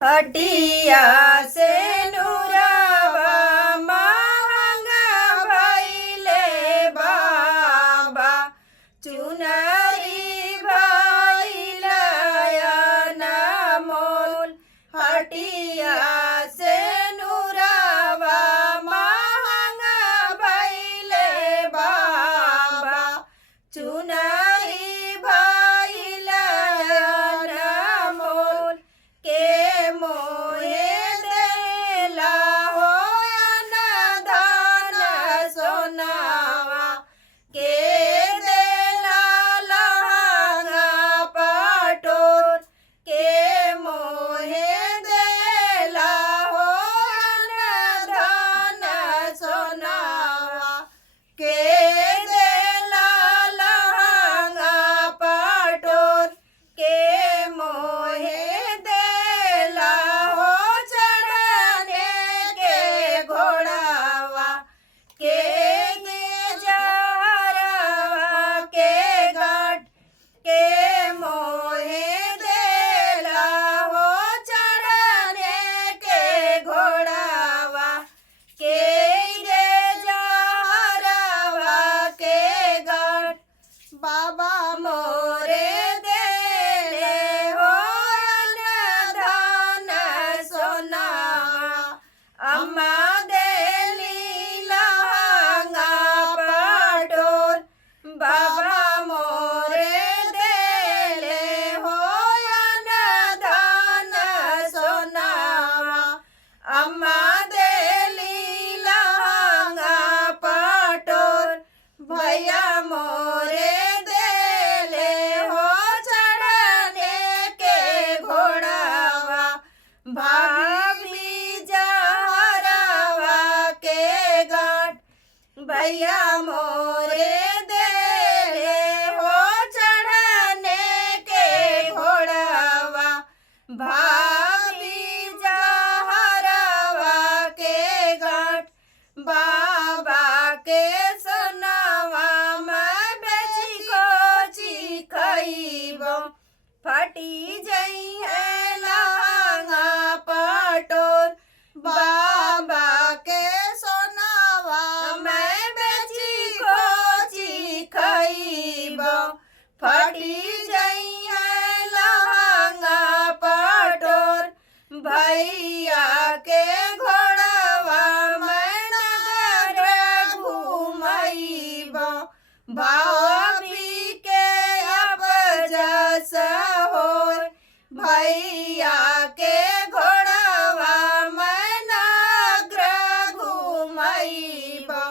हटिया से नुरावा महंगा भइले बाबा चुनरी भइले अनमोल। हटिया से नुरावा महंगा भइले बाबा चुनरी भइले अनमोल। के मोहे देला हो अनधन सोनावा के देला लहंगा पटोर। के मोहे देला हो अनधन सोनावा के देला लहंगा पटोर। के मोहे देला हो चढ़ने के घोड़ावा के जहरवा के घाट। के मोहे देला हो चढ़ने के घोड़ावा के जहरवा के घाट। बाबा मोरे देले हो अनधन सोनावा अम्मा देली लहंगा पटोर। बाबा मोरे देले हो अनधन सोनावा अम्मा देली लहंगा पटोर। भैया मोरे देले हो चढ़ने के घोड़ावा भाभी जहरवा के घाट। भैया मोरे देले हो चढ़ने के घोड़ावा भाभी जहरवा के घाट। बाबा के सोनावा मैं बेची कोची खइबो फटी जइहे लहंगा पटोर। बाबा के सोनावा मैं बेची कोची खइबो फटी जइहे लहंगा पटोर। भैया के घोड़वा मैं नगर घुमइबो भाभी के अपजस होय। भैया के घोड़वा मैं नगर घुमइबो